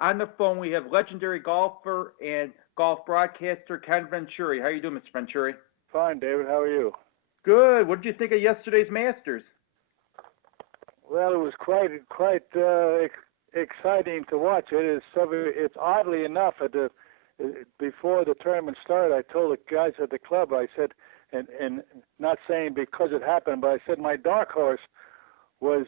On the phone, we have legendary golfer and golf broadcaster Ken Venturi. How are you doing, Mr. Venturi? Fine, David. How are you? Good. What did you think of yesterday's Masters? Well, it was quite exciting to watch. It's oddly enough before the tournament started, I told the guys at the club, I said, and not saying because it happened, but I said my dark horse was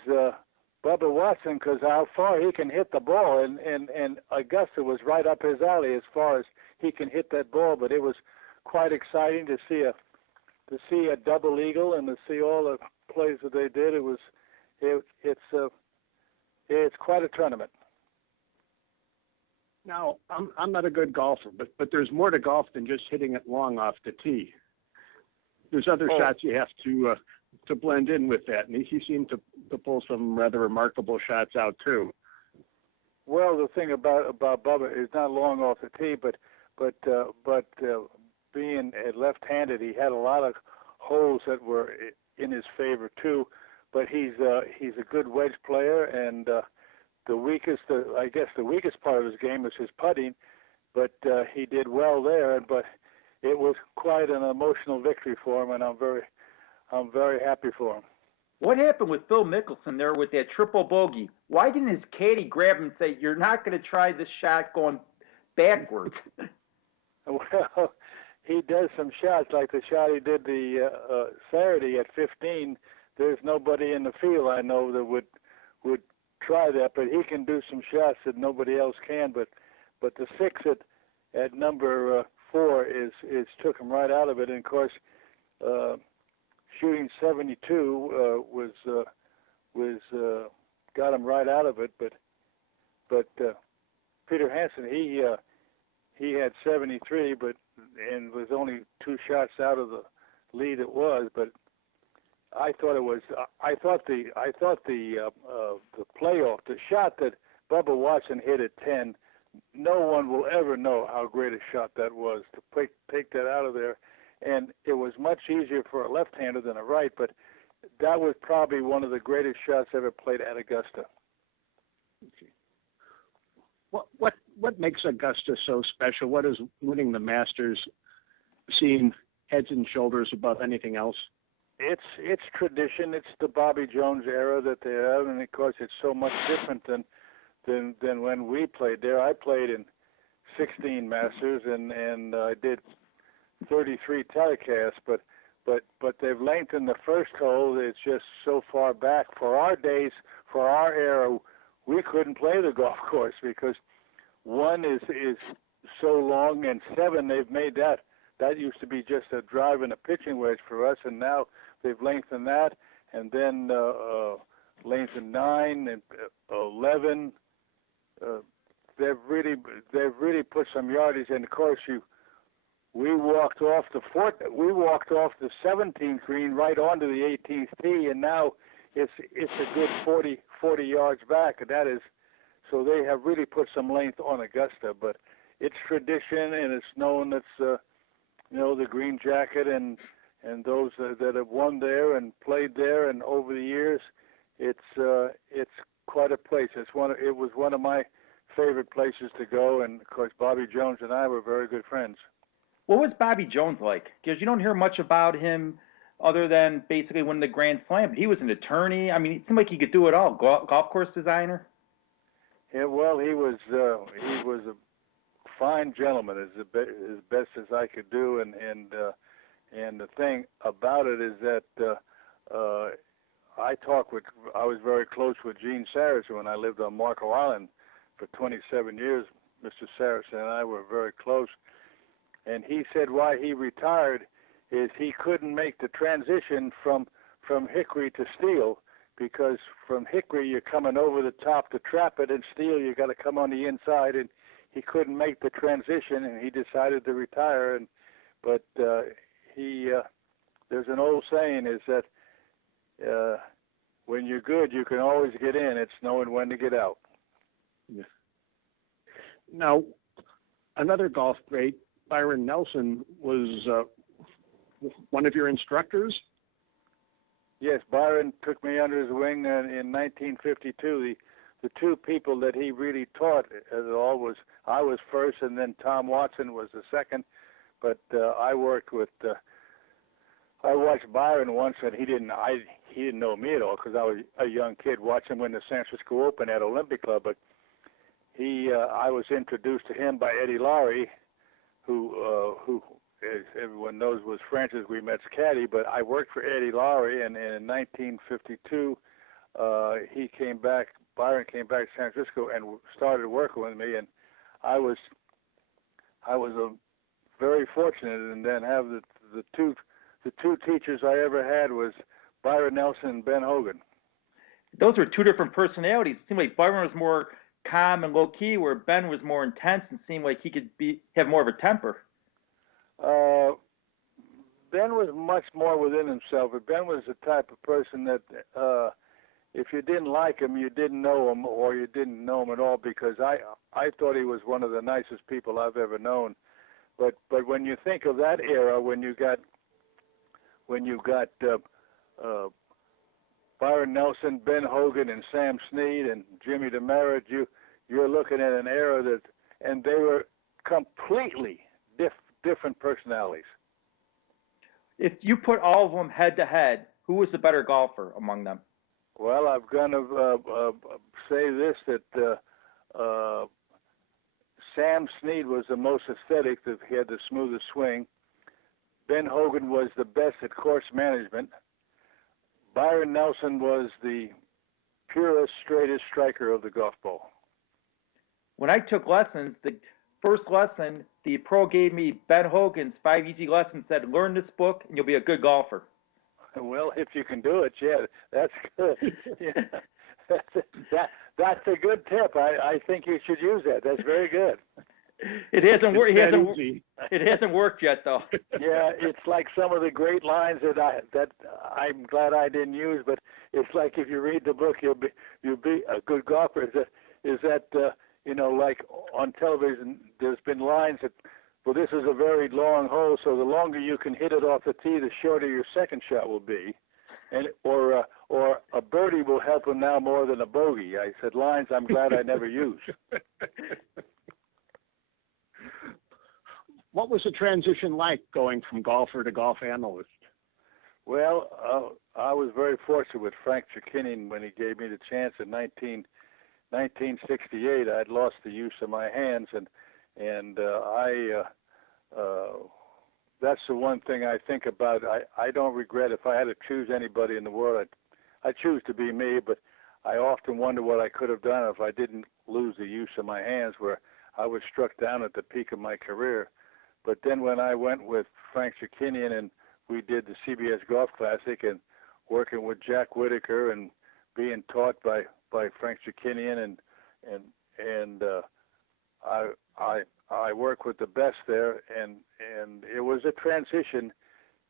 Bubba Watson because how far he can hit the ball, and Augusta was right up his alley as far as he can hit that ball. But it was quite exciting to see a double eagle and to see all the plays that they did. It's quite a tournament. Now, I'm not a good golfer, but there's more to golf than just hitting it long off the tee. There's other shots you have to blend in with that, and he seemed to pull some rather remarkable shots out too. Well, the thing about Bubba is not long off the tee, but being left-handed, he had a lot of holes that were in his favor too. But he's a good wedge player, and the weakest part of his game is his putting. But he did well there. But it was quite an emotional victory for him, and I'm very happy for him. What happened with Phil Mickelson there with that triple bogey? Why didn't his caddy grab him and say, "You're not going to try this shot going backwards"? Well, he does some shots like the shot he did the Saturday at 15. There's nobody in the field I know that would try that, but he can do some shots that nobody else can. But the six at number 4 is took him right out of it. And of course, shooting 72 was got him right out of it. But Peter Hansen he had 73, and was only 2 shots out of the lead it was, but. I thought the playoff, the shot that Bubba Watson hit at 10, no one will ever know how great a shot that was to take that out of there. And it was much easier for a left-hander than a right, but that was probably one of the greatest shots ever played at Augusta. What makes Augusta so special? What is winning the Masters seem heads and shoulders above anything else? It's tradition. It's the Bobby Jones era that they have, and of course it's so much different than when we played there. I played in 16 Masters and I did 33 telecasts, but they've lengthened the first hole. It's just so far back. For our days, for our era, we couldn't play the golf course because 1 is so long, and 7 they've made that. That used to be just a drive and a pitching wedge for us, and now they've lengthened that, and then lengthened 9 and 11. They've really put some yardage, and of course we walked off the 17th green right onto the 18th tee, and now it's a good 40 yards back. That is, so they have really put some length on Augusta, but it's tradition, and it's known that's. The Green Jacket and those that have won there and played there, and over the years, it's quite a place. It was one of my favorite places to go, and of course Bobby Jones and I were very good friends. What was Bobby Jones like? Because you don't hear much about him other than basically winning the Grand Slam. But he was an attorney. I mean, it seemed like he could do it all. Golf course designer. Yeah, well, he was a fine gentleman, as best as I could do, and the thing about it is that I was very close with Gene Saracen when I lived on Marco Island for 27 years. Mr. Saracen and I were very close, and he said why he retired is he couldn't make the transition from hickory to steel, because from hickory you're coming over the top to trap it, and steel you got to come on the inside, and he couldn't make the transition, and he decided to retire. But there's an old saying is that when you're good, you can always get in. It's knowing when to get out. Yeah. Now, another golf great, Byron Nelson, was one of your instructors? Yes, Byron took me under his wing in 1952. two people that he really taught at all was I was first, and then Tom Watson was the second. But I worked with. I watched Byron once, and he didn't know me at all because I was a young kid watching him win the San Francisco Open at Olympic Club. But I was introduced to him by Eddie Lowry, who as everyone knows was Francis Ouimet's caddy. But I worked for Eddie Lowry, and in 1952 he came back. Byron came back to San Francisco and started working with me, and I was very fortunate, and then have the two teachers I ever had was Byron Nelson and Ben Hogan. Those were two different personalities. It seemed like Byron was more calm and low key, where Ben was more intense and seemed like he could have more of a temper. Ben was much more within himself, but Ben was the type of person that if you didn't like him, you didn't know him, or you didn't know him at all, because I thought he was one of the nicest people I've ever known. But when you think of that era, when you got Byron Nelson, Ben Hogan, and Sam Snead, and Jimmy DeMeritt, you're looking at an era and they were completely different personalities. If you put all of them head to head, who was the better golfer among them? Well, I'm going to say this, that Sam Snead was the most aesthetic, that he had the smoothest swing. Ben Hogan was the best at course management. Byron Nelson was the purest, straightest striker of the golf ball. When I took lessons, the first lesson, the pro gave me Ben Hogan's 5 Easy Lessons, said, learn this book and you'll be a good golfer. Well, if you can do it, yeah, that's good. Yeah. That's a good tip. I think you should use that. That's very good. It hasn't worked. It hasn't worked yet, though. Yeah, it's like some of the great lines that I'm glad I didn't use. But it's like if you read the book, you'll be a good golfer. Is that like on television, there's been lines that, well, this is a very long hole, so the longer you can hit it off the tee, the shorter your second shot will be, and or a birdie will help him now more than a bogey. I said lines I'm glad I never used. What was the transition like going from golfer to golf analyst? Well, I was very fortunate with Frank Chikinian when he gave me the chance in 1968. I'd lost the use of my hands, and that's the one thing I think about. I don't regret. If I had to choose anybody in the world, I choose to be me, but I often wonder what I could have done if I didn't lose the use of my hands, where I was struck down at the peak of my career. But then when I went with Frank Chikinian and we did the CBS Golf Classic, and working with Jack Whitaker and being taught by Frank Chikinian, and I work with the best there, and it was a transition.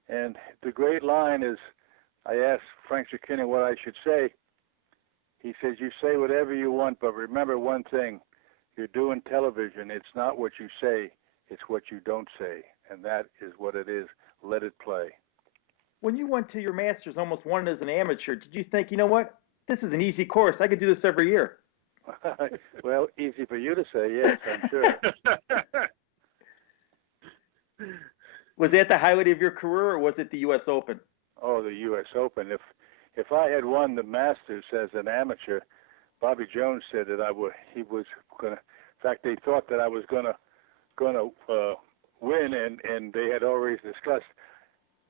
And the great line is, I asked Frank Chikinian what I should say. He says, you say whatever you want, but remember one thing, you're doing television. It's not what you say, it's what you don't say. And that is what it is. Let it play. When you went to your Masters, almost won as an amateur, did you think, you know what, this is an easy course, I could do this every year? Well, easy for you to say, yes, I'm sure. Was that the highlight of your career, or was it the U.S. Open? Oh, the U.S. Open. If I had won the Masters as an amateur, Bobby Jones said that he was going to. In fact, they thought that I was going to win, and they had already discussed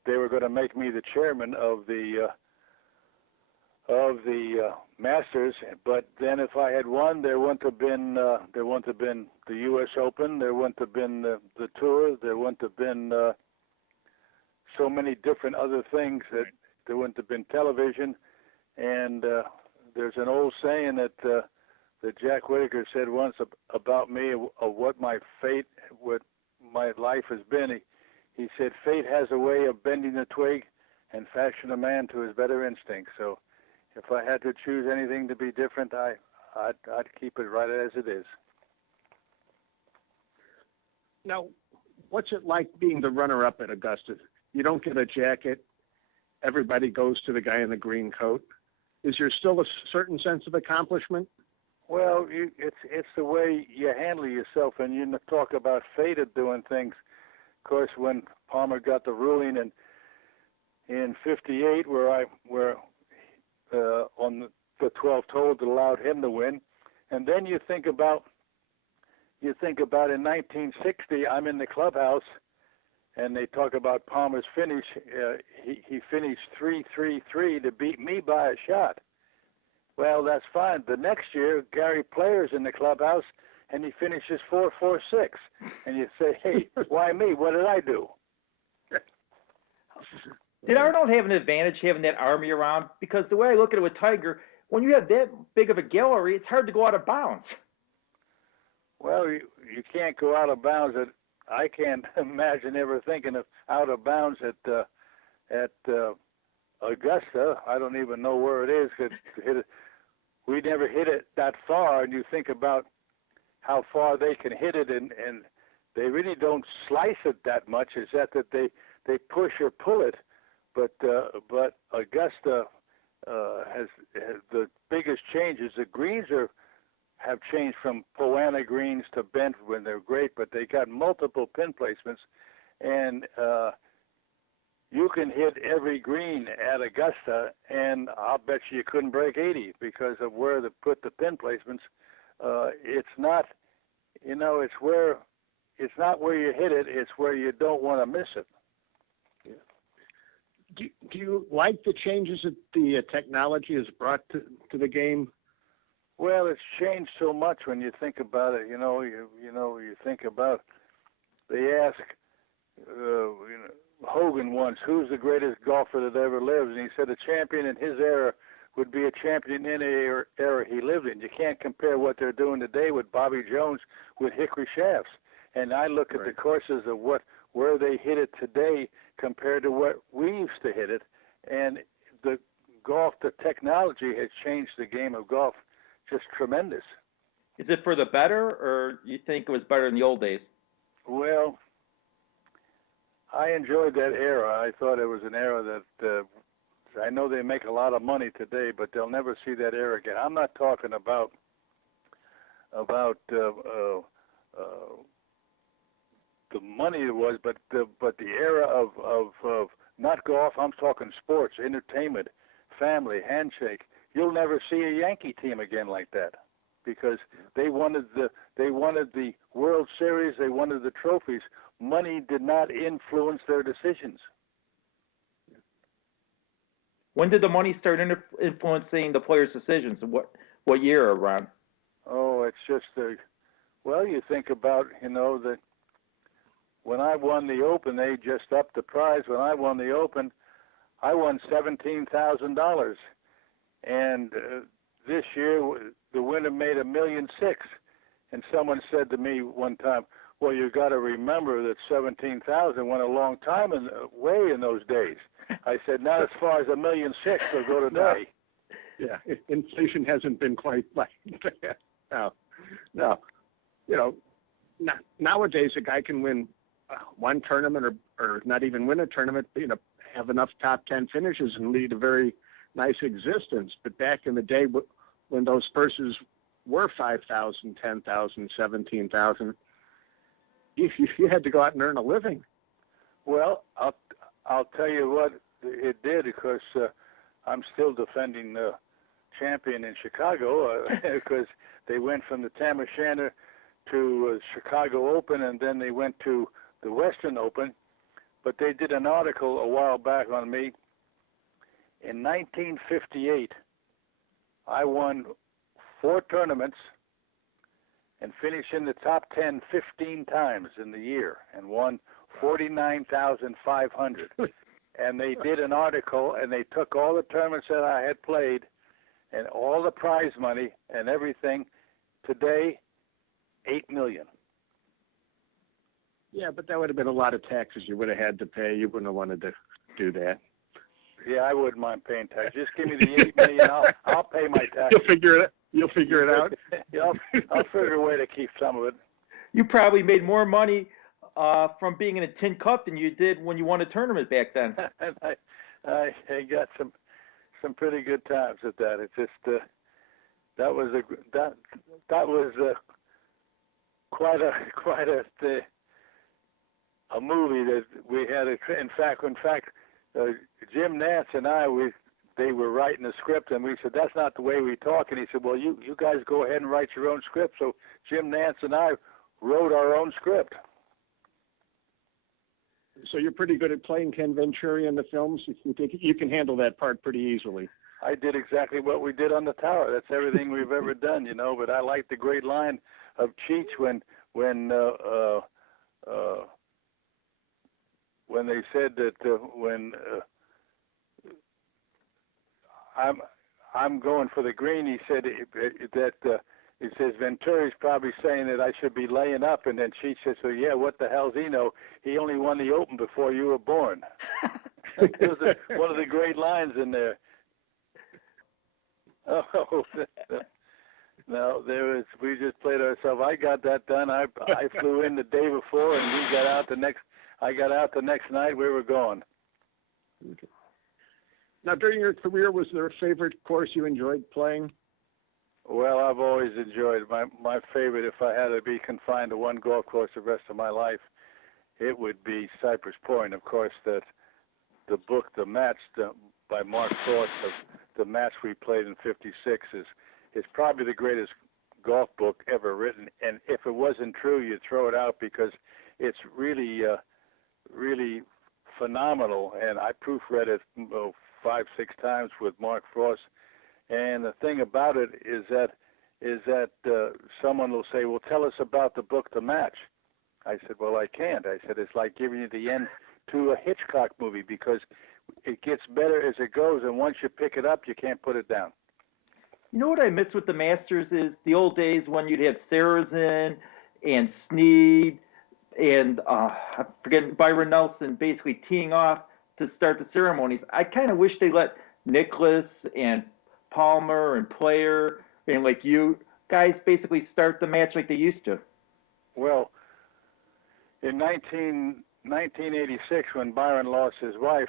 they were going to make me the chairman of the Masters. But then, if I had won, there wouldn't have been the U.S. Open. There wouldn't have been the Tour. There wouldn't have been so many different other things. That there wouldn't have been television. And there's an old saying that Jack Whitaker said once about me, of what my fate, what my life has been. He said, fate has a way of bending the twig and fashion a man to his better instinct. So if I had to choose anything to be different, I'd keep it right as it is. Now, what's it like being the runner-up at Augusta? You don't get a jacket. Everybody goes to the guy in the green coat. Is there still a certain sense of accomplishment? Well, it's the way you handle yourself, and you talk about fate of doing things. Of course, when Palmer got the ruling in '58, where on the 12th hole that allowed him to win, and then you think about in 1960, I'm in the clubhouse, and they talk about Palmer's finish. He finished 3-3-3 to beat me by a shot. Well, that's fine. The next year, Gary Player's in the clubhouse, and he finishes 4-4-6. And you say, hey, why me? What did I do? Did Arnold have an advantage having that army around? Because the way I look at it with Tiger, when you have that big of a gallery, it's hard to go out of bounds. Well, you can't go out of bounds. I can't imagine ever thinking of out of bounds at Augusta. I don't even know where it is. We never hit it that far, and you think about how far they can hit it, and they really don't slice it that much. Is that they push or pull it, but Augusta has the biggest changes. The greens have changed from Poana greens to bent when they're great, but they got multiple pin placements, and you can hit every green at Augusta, and I'll bet you couldn't break 80 because of where they put the pin placements. It's not, it's not where you hit it; it's where you don't want to miss it. Do you like the changes that the technology has brought to the game? Well, it's changed so much when you think about it. You think about. They ask, Hogan once, who's the greatest golfer that ever lived? And he said a champion in his era would be a champion in any era he lived in. You can't compare what they're doing today with Bobby Jones with hickory shafts. And I look at the courses of where they hit it today compared to what we used to hit it, and the technology has changed the game of golf just tremendous. Is it for the better, or you think it was better in the old days? Well, I enjoyed that era. I thought it was an era that I know they make a lot of money today, but they'll never see that era again. I'm not talking about the money it was, but the era of not golf. I'm talking sports, entertainment, family, handshake. You'll never see a Yankee team again like that, because they wanted the World Series, they wanted the trophies. Money did not influence their decisions. When did the money start influencing the players' decisions? What year around? Oh, it's just you think about that when I won the Open, they just upped the prize. When I won the Open, I won $17,000. And this year, the winner made $1.6 million. And someone said to me one time, "Well, you got to remember that 17,000 went a long time way in those days." I said, "Not as far as $1.6 million will go today." Yeah, inflation hasn't been quite like that. No. Nowadays a guy can win one tournament or not even win a tournament, have enough top 10 finishes and lead a very nice existence. But back in the day when those purses were 5,000, 10,000, 17,000, you had to go out and earn a living. Well, I'll tell you what it did, because I'm still defending the champion in Chicago, because they went from the Tam O'Shanter to Chicago Open, and then they went to the Western Open. But they did an article a while back on me. In 1958, I won 4 tournaments and finished in the top 10 15 times in the year and won $49,500. And they did an article, and they took all the tournaments that I had played and all the prize money and everything. Today, $8 million. Yeah, but that would have been a lot of taxes you would have had to pay. You wouldn't have wanted to do that. Yeah, I wouldn't mind paying taxes. Just give me the $8 million. I'll pay my taxes. You'll figure it out. Yeah, I'll figure a way to keep some of it. You probably made more money from being in a tin cup than you did when you won a tournament back then. I got some pretty good times at that. It's just that was quite a movie that we had. In fact, Jim Nance and they were writing a script, and we said, that's not the way we talk. And he said, well, you guys go ahead and write your own script. So Jim Nance and I wrote our own script. So you're pretty good at playing Ken Venturi in the films? You can handle that part pretty easily. I did exactly what we did on the tower. That's everything we've ever done, But I like the great line of Cheech when they said that when I'm going for the green, he said he says Venturi's probably saying that I should be laying up, and then Cheech says, so yeah, what the hell's he know? He only won the Open before you were born. There's one of the great lines in there. Oh, no, we just played ourselves. I got that done. I flew in the day before, and we got out I got out the next night. We were gone. Okay. Now, during your career, was there a favorite course you enjoyed playing? Well, I've always enjoyed my favorite. If I had to be confined to one golf course the rest of my life, it would be Cypress Point. Of course, the book, The Match, by Mark Frost, the match we played in '56 is probably the greatest golf book ever written. And if it wasn't true, you'd throw it out because it's really, really phenomenal. And I proofread it 5-6 times with Mark Frost. And the thing about it is that someone will say, well, tell us about the book, The Match. I said, well, I can't. I said, it's like giving you the end to a Hitchcock movie because it gets better as it goes, and once you pick it up, you can't put it down. You know what I miss with the Masters is the old days when you'd have Sarazen and Snead and I forget Byron Nelson basically teeing off to start the ceremonies. I kind of wish they let Nicklaus and Palmer and Player and like you guys basically start the match like they used to. Well, in 1986, when Byron lost his wife,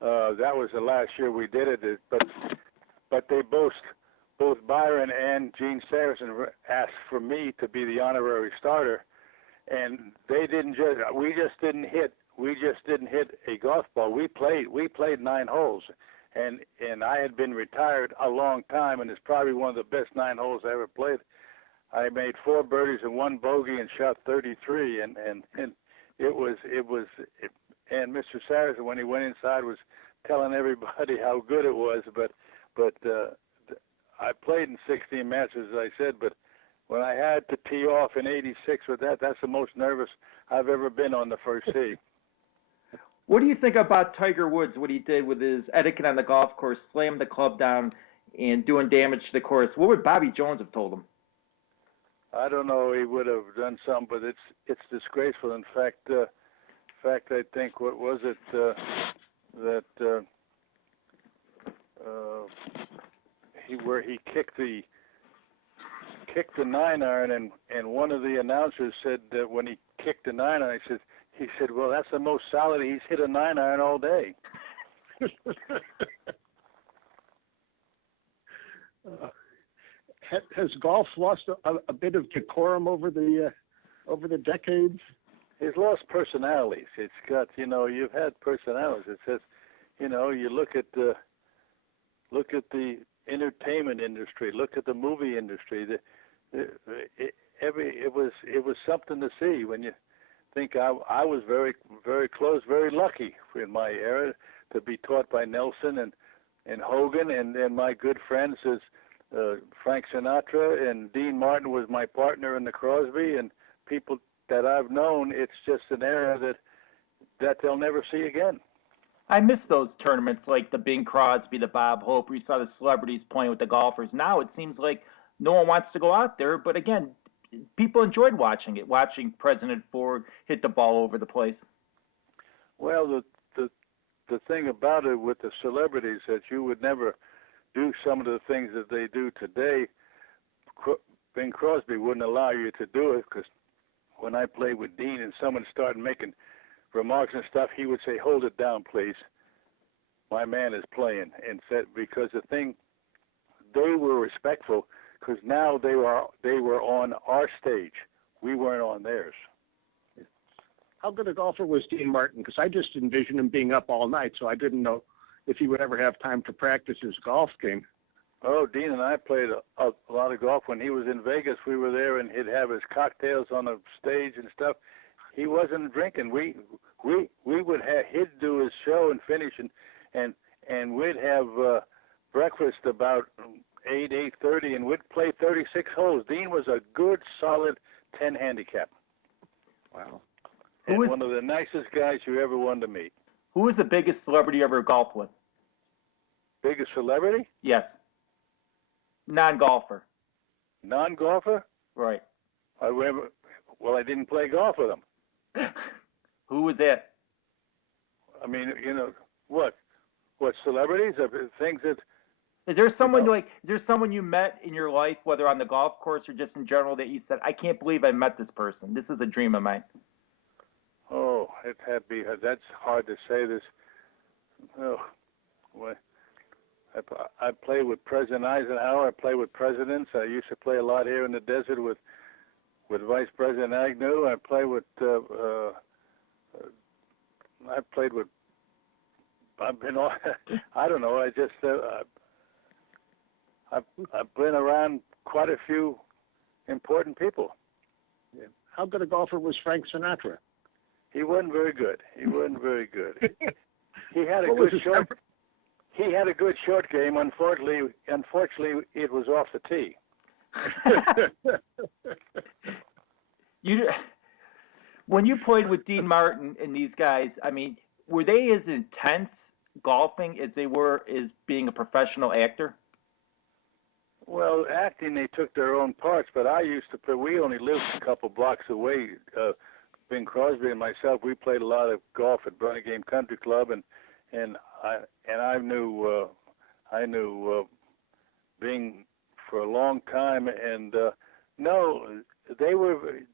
that was the last year we did it. But they both Byron and Gene Sarazen asked for me to be the honorary starter, and we just didn't hit a golf ball. We played 9 holes. And I had been retired a long time, and it's probably one of the best 9 holes I ever played. I made 4 birdies and 1 bogey and shot 33, and it was. And Mr. Sarazen, when he went inside, was telling everybody how good it was. But I played in 16 matches, as I said. But when I had to tee off in '86 with that's the most nervous I've ever been on the first tee. What do you think about Tiger Woods, what he did with his etiquette on the golf course, slammed the club down and doing damage to the course? What would Bobby Jones have told him? I don't know. He would have done something, but it's disgraceful. In fact, I think what was it that he kicked the 9-iron, and one of the announcers said that when he kicked the 9-iron, he said, well, that's the most solid he's hit a 9-iron all day. Has golf lost a bit of decorum over the decades? It's lost personalities. It's got, you've had personalities. It says, you look at the entertainment industry, look at the movie industry. It was something to see when you think I was very, very close, very lucky in my era to be taught by Nelson and Hogan, and then my good friends as Frank Sinatra and Dean Martin was my partner in the Crosby, and people that I've known. It's just an era that they'll never see again. I miss those tournaments like the Bing Crosby, the Bob Hope, where you saw the celebrities playing with the golfers. Now it seems like no one wants to go out there, but again, people enjoyed watching it, watching President Ford hit the ball over the place. Well, the thing about it with the celebrities that you would never do some of the things that they do today. Bing Crosby wouldn't allow you to do it because when I played with Dean and someone started making remarks and stuff, he would say, "Hold it down, please. My man is playing." And said, because the thing, they were respectful, because now they were on our stage. We weren't on theirs. How good a golfer was Dean Martin? Because I just envisioned him being up all night, so I didn't know if he would ever have time to practice his golf game. Oh, Dean and I played a lot of golf. When he was in Vegas, we were there, and he'd have his cocktails on the stage and stuff. He wasn't drinking. We would have, he'd do his show and finish, and we'd have breakfast about 8:30, and we'd play 36 holes. Dean was a good, solid 10 handicap. Wow. And one of the nicest guys you ever wanted to meet. Who was the biggest celebrity you ever golfed with? Biggest celebrity? Yes. Non-golfer. Non-golfer? Right. I didn't play golf with him. Who was that? I mean, what celebrities? Things that. Is there someone you met in your life, whether on the golf course or just in general, that you said, I can't believe I met this person. This is a dream of mine. Oh, it had to be. That's hard to say. This. Oh, boy. I played with President Eisenhower. I played with presidents. I used to play a lot here in the desert with Vice President Agnew. I played with. I've been all. I don't know. I just. I've been around quite a few important people. Yeah. How good a golfer was Frank Sinatra? He wasn't very good. He had a good short. He had a good short game. Unfortunately, it was off the tee. When you played with Dean Martin and these guys, I mean, were they as intense golfing as they were as being a professional actor? Well, acting, they took their own parts, but I used to play. We only lived a couple blocks away. Bing Crosby and myself, we played a lot of golf at Burlingame Country Club, and I knew Bing for a long time, and no, they were very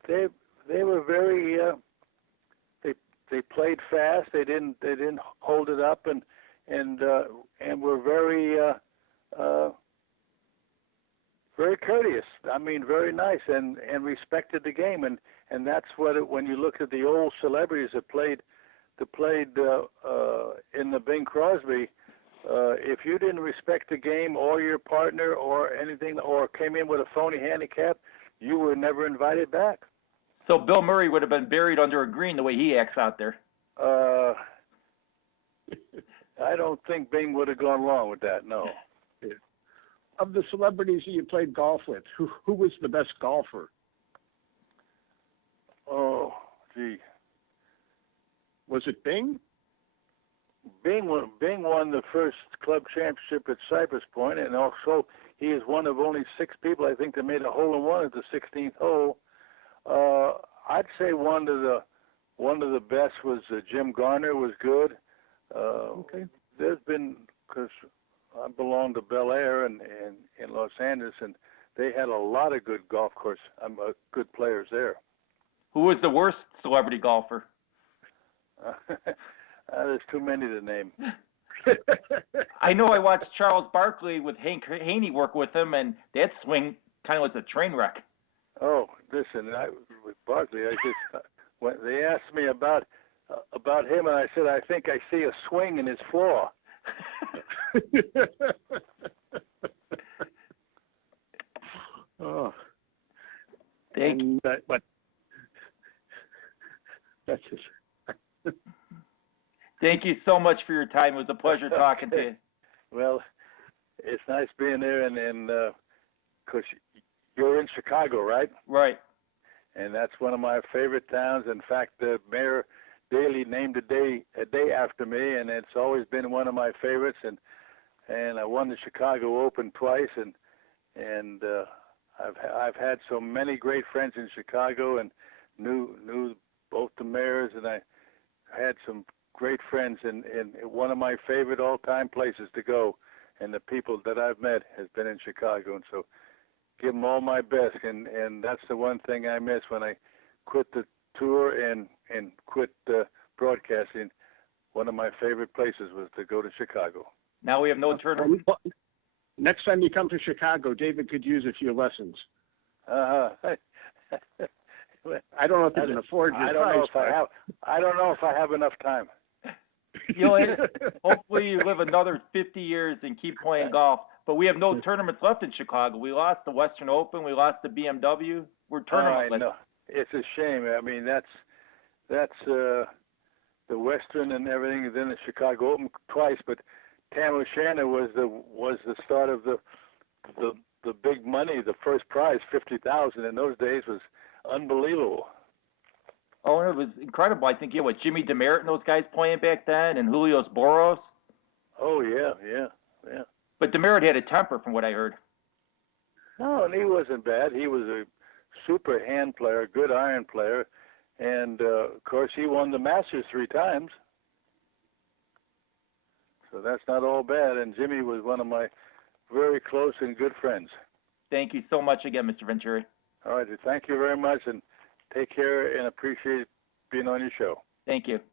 they played fast. They didn't hold it up, and were very courteous. I mean, very nice, and respected the game, and that's when you look at the old celebrities that played in the Bing Crosby, if you didn't respect the game or your partner or anything, or came in with a phony handicap, you were never invited back. So Bill Murray would have been buried under a green the way he acts out there. I don't think Bing would have gone along with that, no. Of the celebrities that you played golf with, who was the best golfer? Oh, gee. Was it Bing? Bing won the first club championship at Cypress Point, and also he is one of only 6 people, I think, that made a hole-in-one at the 16th hole. I'd say one of the best was Jim Garner was good. Okay. There's been, because I belong to Bel Air and in Los Angeles, and they had a lot of good golf course, good players there. Who was the worst celebrity golfer? There's too many to name. I know I watched Charles Barkley with Hank Haney work with him, and that swing kind of was a train wreck. Oh, listen, with Barkley, when they asked me about him, and I said, I think I see a swing in his flaw. Oh, but that's just. Thank you so much for your time. It was a pleasure talking to you. Well, it's nice being there, and because you're in Chicago, right? Right. And that's one of my favorite towns. In fact, the Mayor Daley named a day after me, and it's always been one of my favorites. And I won the Chicago Open twice, and I've had so many great friends in Chicago, and knew both the mayors, and I had some great friends, and one of my favorite all-time places to go, and the people that I've met has been in Chicago, and so give them all my best, and that's the one thing I miss when I quit the tour and quit broadcasting. One of my favorite places was to go to Chicago. Now we have no tournament. Next time you come to Chicago, David could use a few lessons. Uh-huh. I don't know if he can afford your price. I don't know if I have enough time. Hopefully you live another 50 years and keep playing golf. But we have no tournaments left in Chicago. We lost the Western Open. We lost the BMW. We're tournamentless. I know. It's a shame. I mean, that's the Western and everything, and then the Chicago Open twice. But Tam O'Shannon was the start of the big money. The first prize, $50,000 in those days, was unbelievable. Oh, it was incredible. I think Jimmy DeMeritt and those guys playing back then, and Julius Boros. Oh yeah. But DeMeritt had a temper, from what I heard. No, and he wasn't bad. He was a super hand player, good iron player, and of course he won the Masters 3 times. So that's not all bad. And Jimmy was one of my very close and good friends. Thank you so much again, Mr. Venturi. All right, thank you very much, and take care, and appreciate being on your show. Thank you.